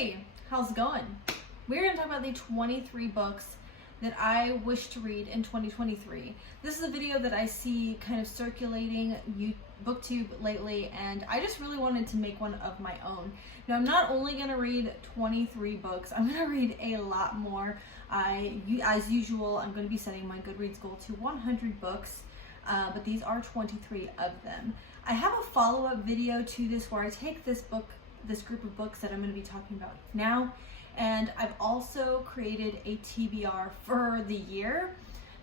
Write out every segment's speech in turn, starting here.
Hey, how's it going? We're going to talk about the 23 books that I wish to read in 2023. This is a video that I see kind of circulating BookTube lately, and I just really wanted to make one of my own. Now, I'm not only going to read 23 books, I'm going to read a lot more. As usual, I'm going to be setting my Goodreads goal to 100 books, but these are 23 of them. I have a follow-up video to this where I take this group of books that I'm going to be talking about now, and I've also created a TBR for the year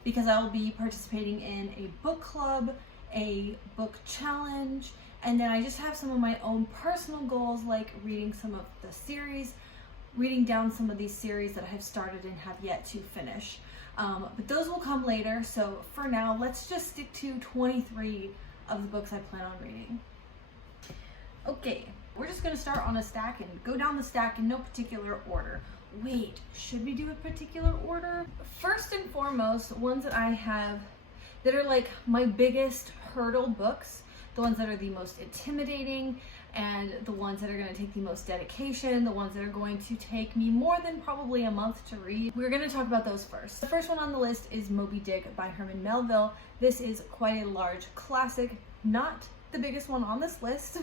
because I will be participating in a book club, a book challenge, and then I just have some of my own personal goals, like reading some of the series, reading down some of these series that I have started and have yet to finish. But those will come later, so for now, let's just stick to 23 of the books I plan on reading. Okay, we're just gonna start on a stack and go down the stack in no particular order. Wait, should we do a particular order? First and foremost, ones that I have that are like my biggest hurdle books, the ones that are the most intimidating, and the ones that are going to take the most dedication, the ones that are going to take me more than probably a month to read. We're going to talk about those first. The first one on the list is Moby Dick by Herman Melville. This is quite a large classic, not the biggest one on this list,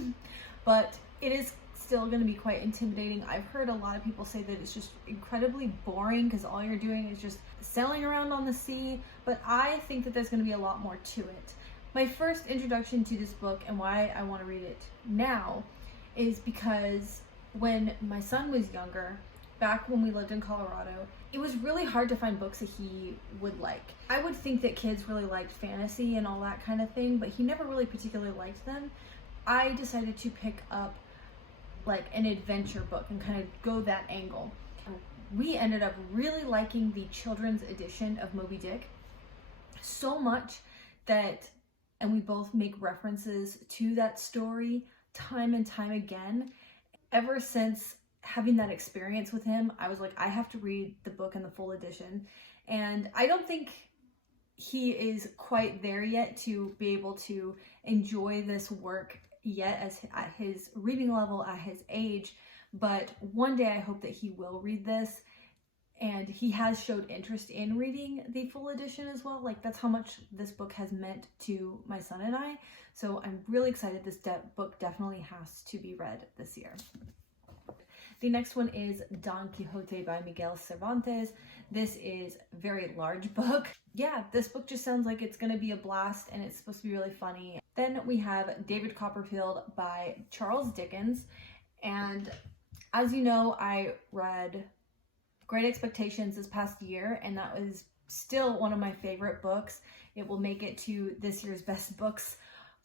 but it is still going to be quite intimidating. I've heard a lot of people say that it's just incredibly boring because all you're doing is just sailing around on the sea, but I think that there's going to be a lot more to it. My first introduction to this book and why I want to read it now is because when my son was younger, back when we lived in Colorado, it was really hard to find books that he would like. I would think that kids really liked fantasy and all that kind of thing, but he never really particularly liked them. I decided to pick up like an adventure book and kind of go that angle. We ended up really liking the children's edition of Moby Dick so much that, and we both make references to that story time and time again. Ever since having that experience with him, I was like, I have to read the book in the full edition. And I don't think he is quite there yet to be able to enjoy this work yet at his reading level, at his age. But one day I hope that he will read this. And he has showed interest in reading the full edition as well. Like, that's how much this book has meant to my son and I. So I'm really excited. This book definitely has to be read this year. The next one is Don Quixote by Miguel Cervantes. This is a very large book. Yeah, this book just sounds like it's going to be a blast and it's supposed to be really funny. Then we have David Copperfield by Charles Dickens. And as you know, I read Great Expectations this past year, and that was still one of my favorite books. It will make it to this year's best books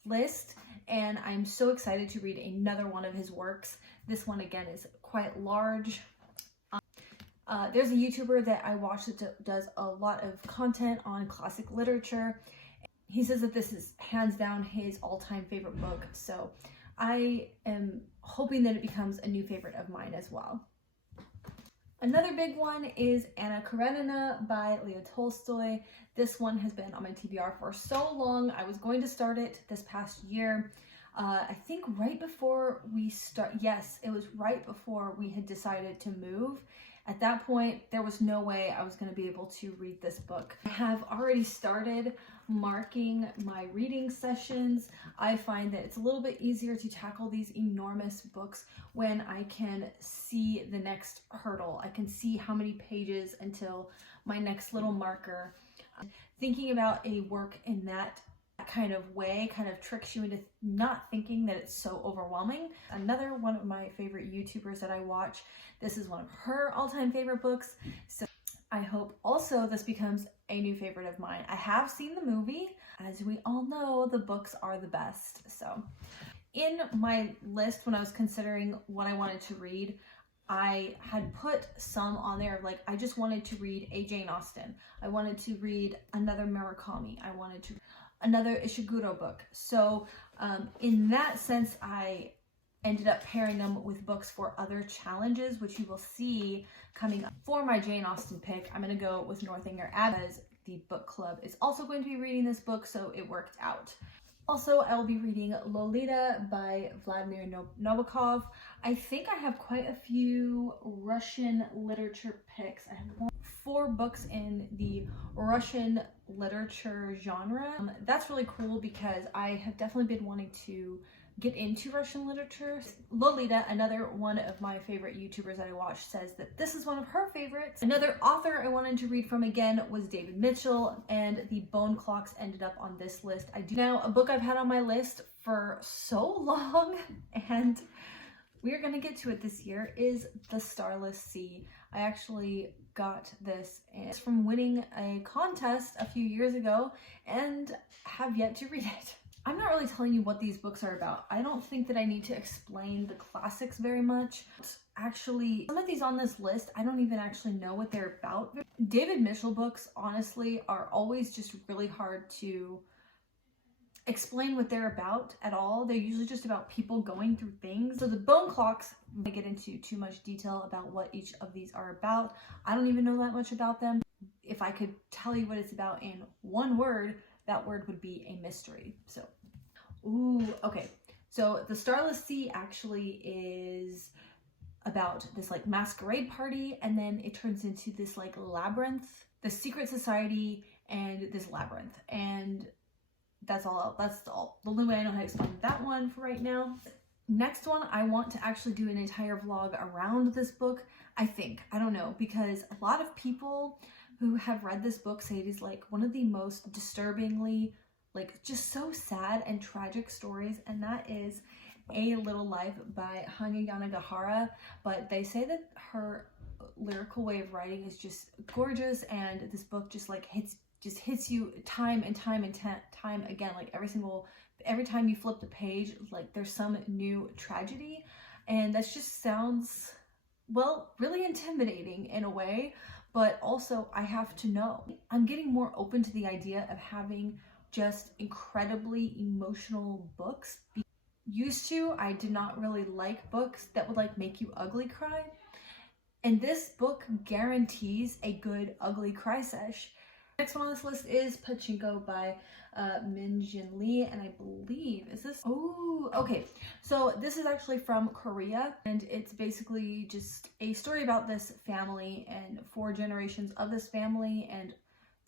list, and I'm so excited to read another one of his works. This one again is quite large. There's a YouTuber that I watch that does a lot of content on classic literature. He says that this is hands down his all-time favorite book, so I am hoping that it becomes a new favorite of mine as well. Another big one is Anna Karenina by Leo Tolstoy. This one has been on my TBR for so long. I was going to start it this past year. I think right before it was right before we had decided to move. At that point, there was no way I was going to be able to read this book. I have already started marking my reading sessions. I find that it's a little bit easier to tackle these enormous books when I can see the next hurdle. I can see how many pages until my next little marker. Thinking about a work in that kind of way kind of tricks you into not thinking that it's so overwhelming. Another one of my favorite YouTubers that I watch, this is one of her all-time favorite books, so I hope also this becomes a new favorite of mine. I have seen the movie. As we all know, the books are the best. So in my list, when I was considering what I wanted to read, I had put some on there, like I just wanted to read a Jane Austen. I wanted to read another Murakami. I wanted to another Ishiguro book. So in that sense, I ended up pairing them with books for other challenges, which you will see coming up. For my Jane Austen pick, I'm going to go with Northanger Abbey, as the book club is also going to be reading this book, so it worked out. Also, I will be reading Lolita by Vladimir Nabokov. I think I have quite a few Russian literature picks. I have 4 books in the Russian literature genre. That's really cool because I have definitely been wanting to get into Russian literature. Lolita, another one of my favorite YouTubers that I watch, says that this is one of her favorites. Another author I wanted to read from again was David Mitchell, and The Bone Clocks ended up on this list. Now, a book I've had on my list for so long, and we're gonna get to it this year, is The Starless Sea. I actually got this from winning a contest a few years ago and have yet to read it. I'm not really telling you what these books are about. I don't think that I need to explain the classics very much. Actually, some of these on this list, I don't even actually know what they're about. David Mitchell books, honestly, are always just really hard to explain what they're about at all. They're usually just about people going through things. So the Bone Clocks, I get into too much detail about what each of these are about. I don't even know that much about them. If I could tell you what it's about in one word, that word would be a mystery. So, okay. So The Starless Sea actually is about this like masquerade party, and then it turns into this like labyrinth, the secret society and this labyrinth. And that's all the only way I know how to explain that one for right now. Next one, I want to actually do an entire vlog around this book, I think. I don't know, because a lot of people who have read this book say it is like one of the most disturbingly, like just so sad and tragic stories, and that is A Little Life by Hanya Yanagihara. But they say that her lyrical way of writing is just gorgeous, and this book just like hits you time and time again. Like every time you flip the page, like there's some new tragedy, and that just sounds, well, really intimidating in a way. But also, I have to know. I'm getting more open to the idea of having just incredibly emotional books. Used to, I did not really like books that would like make you ugly cry. And this book guarantees a good ugly cry sesh. Next one on this list is Pachinko by Min Jin Lee, and I believe, is this? Oh, okay. So this is actually from Korea, and it's basically just a story about this family and 4 generations of this family and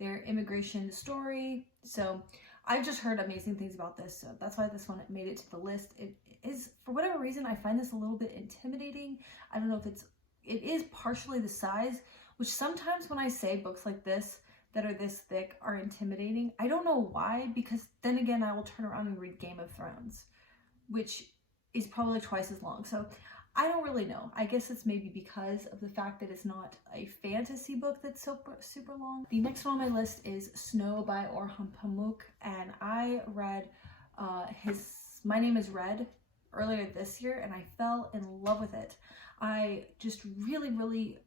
their immigration story. So I've just heard amazing things about this, so that's why this one made it to the list. It is, for whatever reason, I find this a little bit intimidating. I don't know if it is partially the size, which sometimes when I say books like this that are this thick are intimidating. I don't know why, because then again, I will turn around and read Game of Thrones, which is probably twice as long. So I don't really know. I guess it's maybe because of the fact that it's not a fantasy book that's super long. The next one on my list is Snow by Orhan Pamuk, and I read his My Name is Red earlier this year, and I fell in love with it. I just really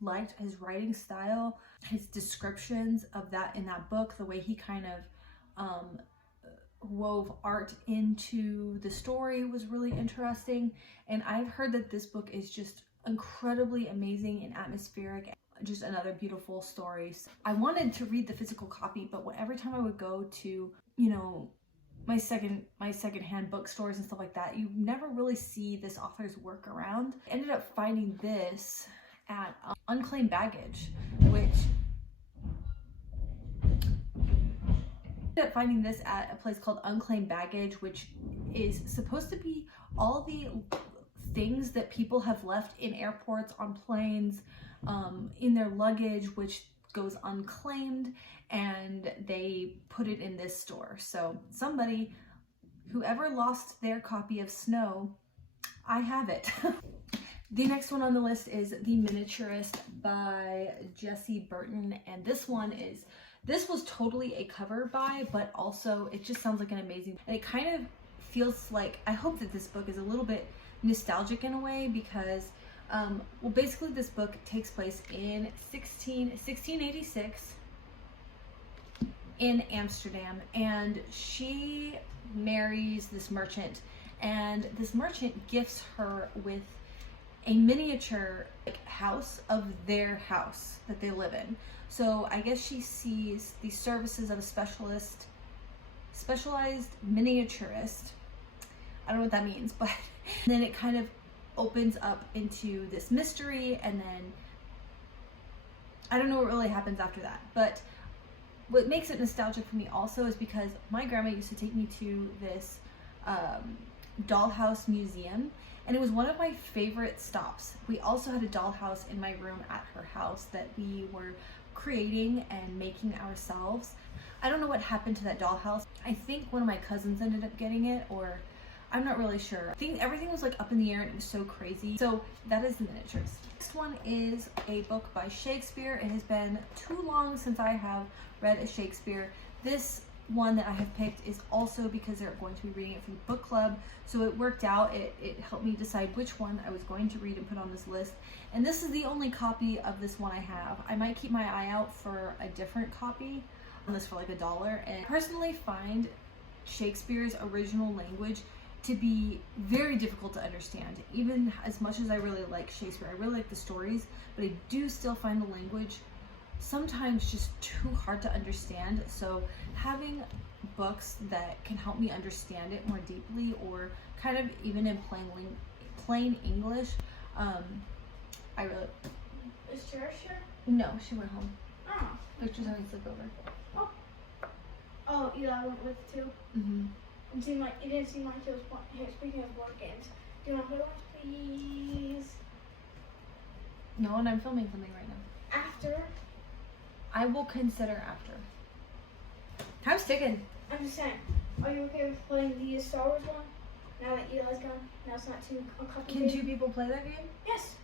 liked his writing style, his descriptions of that in that book, the way he kind of wove art into the story was really interesting. And I've heard that this book is just incredibly amazing and atmospheric, just another beautiful story. So I wanted to read the physical copy, but every time I would go to, you know, my secondhand bookstores and stuff like that, you never really see this author's work around. I ended up finding this at Unclaimed Baggage, which finding this at a place called Unclaimed Baggage, which is supposed to be all the things that people have left in airports, on planes, in their luggage, which goes unclaimed, and they put it in this store. So somebody, whoever lost their copy of Snow, I have it. The next one on the list is The Miniaturist by Jessie Burton, and this was totally a cover buy, but also it just sounds like an amazing, and it kind of feels like, I hope that this book is a little bit nostalgic in a way, because well, basically this book takes place in 1686 in Amsterdam, and she marries this merchant, and this merchant gifts her with a miniature house of their house that they live in. So I guess she sees the services of a specialist specialized miniaturist. I don't know what that means, but then it kind of opens up into this mystery, and then I don't know what really happens after that. But what makes it nostalgic for me also is because my grandma used to take me to this dollhouse museum, and it was one of my favorite stops. We also had a dollhouse in my room at her house that we were creating and making ourselves. I don't know what happened to that dollhouse. I think one of my cousins ended up getting it, or I'm not really sure. I think everything was like up in the air and it was so crazy. So that is the miniatures. Next one is a book by Shakespeare. It has been too long since I have read a Shakespeare. This one that I have picked is also because they're going to be reading it for the book club. So it worked out. It helped me decide which one I was going to read and put on this list. And this is the only copy of this one I have. I might keep my eye out for a different copy on this for like $1. And I personally find Shakespeare's original language to be very difficult to understand. Even as much as I really like Shakespeare, I really like the stories, but I do still find the language sometimes just too hard to understand. So having books that can help me understand it more deeply, or kind of even in plain English, I really... Is Cherish here? No, she went home. Oh. Victor's having sleepover. Oh, Eli went with too. Mm-hmm. It didn't seem like he was speaking of board games. Do you want to play one, please? No, and I'm filming something right now. After? I will consider after. Time's ticking. I'm just saying, are you okay with playing the Star Wars one? Now that Eli's gone, now it's not too uncomplicated. Can 2 people play that game? Yes.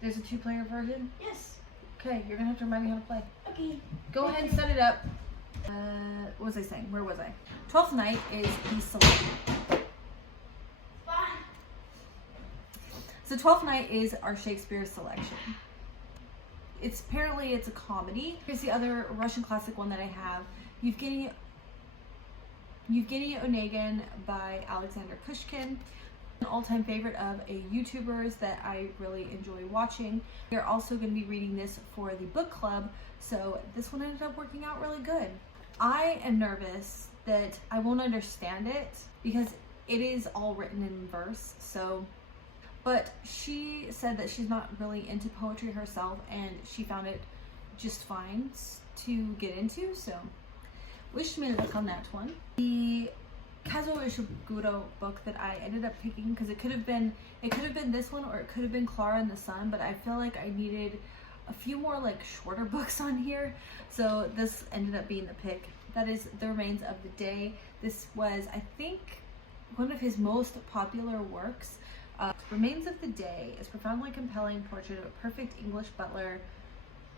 There's a 2-player version? Yes. Okay, you're gonna have to remind me how to play. Okay. Go ahead and set it up. What was I saying? Where was I? 12th Night is the selection. Bye. So 12th Night is our Shakespeare selection. It's a comedy. Here's the other Russian classic one that I have. Yevgeny Onegin by Alexander Pushkin. An all-time favorite of a YouTubers that I really enjoy watching. We're also going to be reading this for the book club, so this one ended up working out really good. I am nervous that I won't understand it because it is all written in verse, but she said that she's not really into poetry herself and she found it just fine to get into, so wish me luck on that one. The Kazuo Ishiguro book that I ended up picking, because it could have been this one or it could have been Clara and the Sun, but I feel like I needed a few more like shorter books on here, so this ended up being the pick. That is The Remains of the Day. This was, I think, one of his most popular works. Remains of the Day is a profoundly compelling portrait of a perfect English butler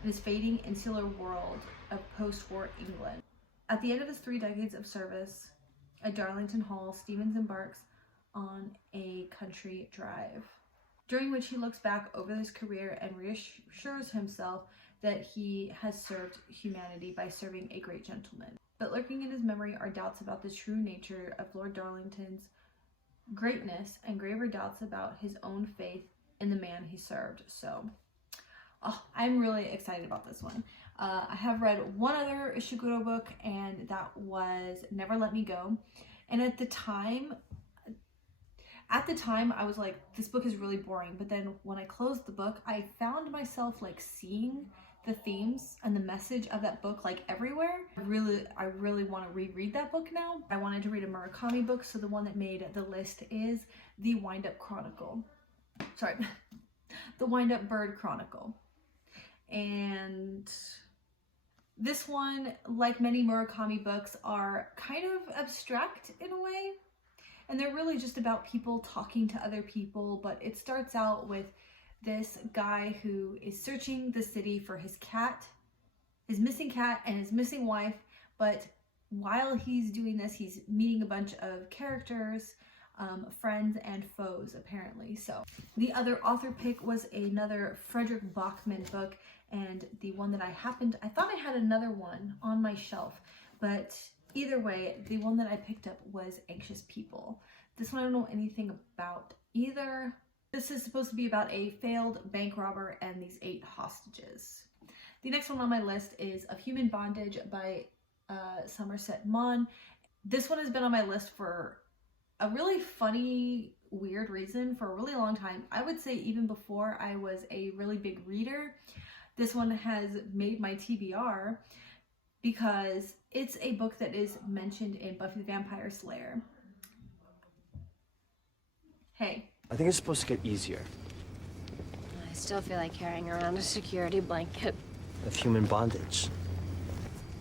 in his fading insular world of post-war England. At the end of his 3 decades of service at Darlington Hall, Stevens embarks on a country drive, during which he looks back over his career and reassures himself that he has served humanity by serving a great gentleman. But lurking in his memory are doubts about the true nature of Lord Darlington's greatness and graver doubts about his own faith in the man he served. So, I'm really excited about this one. I have read one other Ishiguro book, and that was Never Let Me Go. And at the time, I was like, this book is really boring. But then when I closed the book, I found myself like seeing the themes and the message of that book like everywhere. I really want to reread that book now. I wanted to read a Murakami book, so the one that made the list is The Wind-Up Chronicle. Sorry, The Wind-Up Bird Chronicle. And this one, like many Murakami books, are kind of abstract in a way. And they're really just about people talking to other people, but it starts out with this guy who is searching the city for his cat, his missing cat and his missing wife, but while he's doing this, he's meeting a bunch of characters, friends and foes, apparently. So the other author pick was another Frederick Bachman book, and the one that I thought I had another one on my shelf, but either way, the one that I picked up was Anxious People. This one I don't know anything about either. This is supposed to be about a failed bank robber and these 8 hostages. The next one on my list is Of Human Bondage by Somerset Maugham. This one has been on my list for a really funny, weird reason for a really long time. I would say even before I was a really big reader, this one has made my TBR because it's a book that is mentioned in Buffy the Vampire Slayer. Hey. I think it's supposed to get easier. I still feel like carrying around a security blanket. Of human bondage.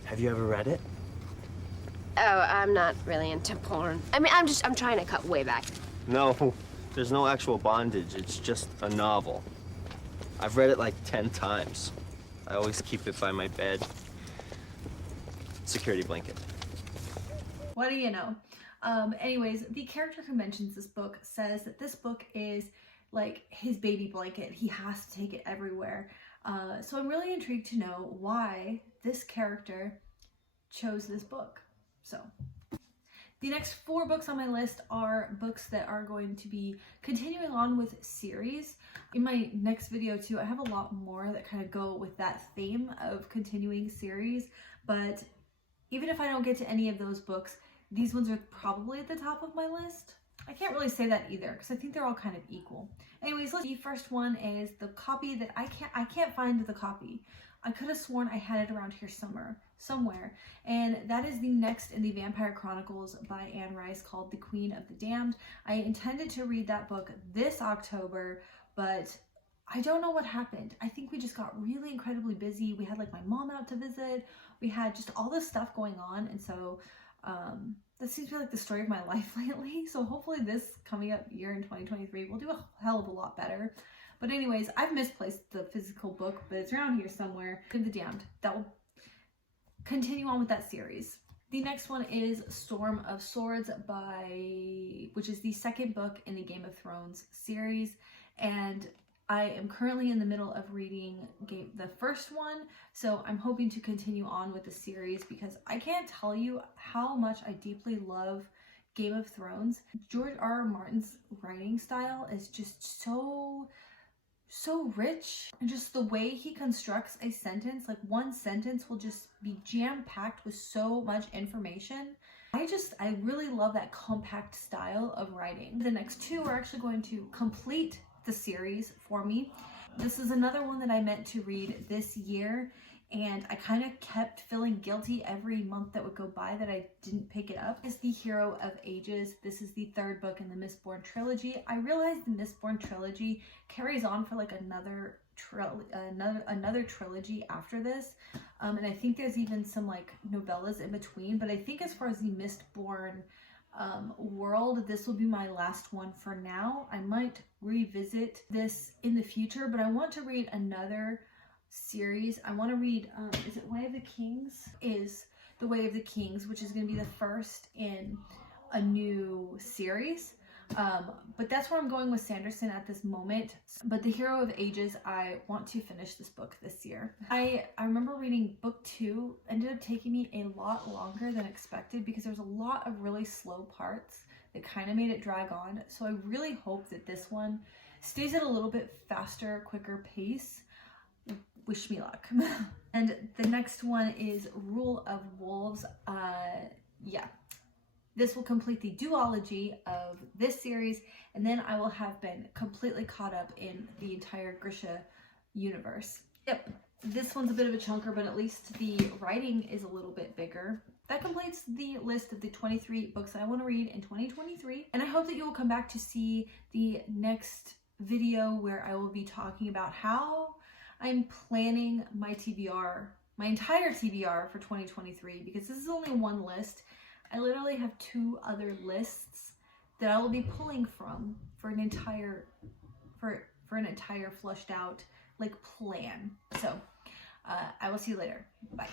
Have you ever read it? Oh, I'm not really into porn. I mean, I'm trying to cut way back. No, there's no actual bondage. It's just a novel. I've read it like 10 times. I always keep it by my bed. Security blanket. What do you know? Anyways, the character who mentions this book says that this book is like his baby blanket. He has to take it everywhere. So I'm really intrigued to know why this character chose this book. So the next 4 books on my list are books that are going to be continuing on with series. In my next video too, I have a lot more that kind of go with that theme of continuing series, but even if I don't get to any of those books, these ones are probably at the top of my list. I can't really say that either because I think they're all kind of equal. Anyways, the first one is the copy that I can't find the copy. I could have sworn I had it around here somewhere, and that is the next in the Vampire Chronicles by Anne Rice called The Queen of the Damned. I intended to read that book this October, but I don't know what happened. I think we just got really incredibly busy. We had like my mom out to visit. We had just all this stuff going on, and so that seems to be like the story of my life lately. So hopefully this coming up year in 2023 will do a hell of a lot better. But anyways, I've misplaced the physical book, but it's around here somewhere. The Damned. That will continue on with that series. The next one is Storm of Swords which is the second book in the Game of Thrones series. And I am currently in the middle of reading the first one, so I'm hoping to continue on with the series because I can't tell you how much I deeply love Game of Thrones. George R.R. Martin's writing style is just so rich, and just the way he constructs a sentence, like one sentence will just be jam-packed with so much information. I really love that compact style of writing. The next 2 are actually going to complete the series for me. This is another one that I meant to read this year, and I kind of kept feeling guilty every month that would go by that I didn't pick it up. It's The Hero of Ages. This is the 3rd book in the Mistborn trilogy. I realized the Mistborn trilogy carries on for like another trilogy after this, and I think there's even some like novellas in between, but I think as far as the Mistborn world, this will be my last one for now. I might revisit this in the future, but I want to read another series. I want to read is it Way of the Kings? Is The Way of the Kings, which is going to be the first in a new series. But that's where I'm going with Sanderson at this moment. But The Hero of Ages, I want to finish this book this year. I remember reading book 2, ended up taking me a lot longer than expected because there's a lot of really slow parts that kind of made it drag on. So I really hope that this one stays at a little bit faster, quicker pace. Wish me luck. And the next one is Rule of Wolves. This will complete the duology of this series, and then I will have been completely caught up in the entire Grisha universe. Yep, this one's a bit of a chunker, but at least the writing is a little bit bigger. That completes the list of the 23 books I want to read in 2023, and I hope that you will come back to see the next video where I will be talking about how I'm planning my TBR, my entire TBR for 2023, because this is only one list. I literally have 2 other lists that I will be pulling from for an entire flushed out like plan. So I will see you later. Bye.